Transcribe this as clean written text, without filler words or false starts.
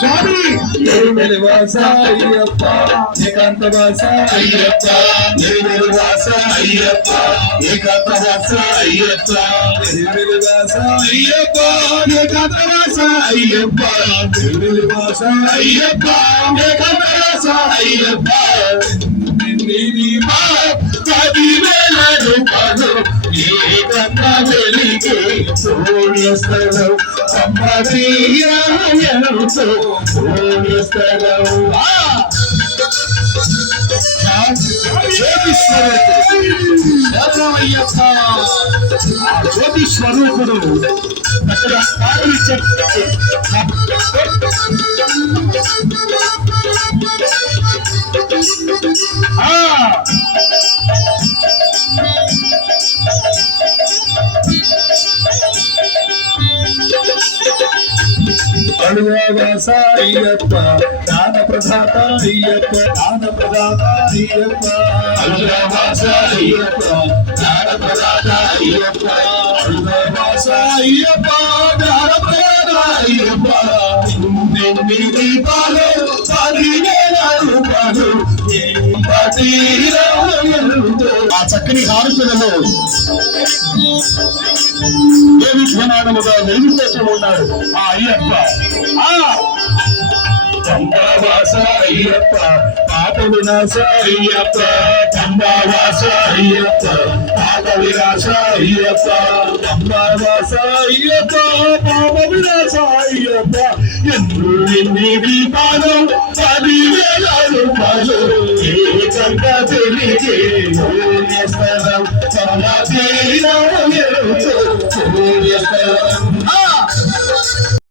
స్వామి ఎరుమెలివాస అయ్యప్ప ఏకాంతవాస అయ్యప్ప ఎరుమెలివాస అయ్యప్ప ఏకాంతవాస అయ్యప్ప ఎరుమెలివాస అయ్యప్ప ఏకాంతవాస అయ్యప్ప ఎరుమెలివాస అయ్యప్ప ఏకాంతవాస అయ్యప్ప నీవా 10,000 రూపాయలు ఏకంగా వెలిగే పుణ్యస్థలం సంపదీయాలతో పుణ్యస్థలం జ్యోతి స్వరూపుడు అక్కడ అడువాస అయ్యప్ప దాన ప్రదాత అయ్యప్ప దాన ప్రదాత అయ్యప్ప అడువాస అయ్యప్ప దాన ప్రదాత అయ్యప్ప అడువాస అయ్యప్ప దాన ప్రదాత అయ్యప్ప నిన్ను దీపాలు 10,000 రూపాయలు ఆ చక్కని హారతులలో ఏ విధ్యమానముగా వెలిగిపోతూ ఉన్నాడు ఆ అయ్యప్ప పంబావాస అయ్యప్ప పాప వినాశ అయ్యప్ప పంబావాస అయ్యప్ప పాప వినాశ అయ్యప్ప పంబావాస అయ్యప్ప పాప వినాశ అయ్యప్ప ఎన్ని దీపాలు 10,000 రూపాయలు ఏకంగా తిరిగి పుణ్యస్థలం సమాధీనం పుణ్యస్థలం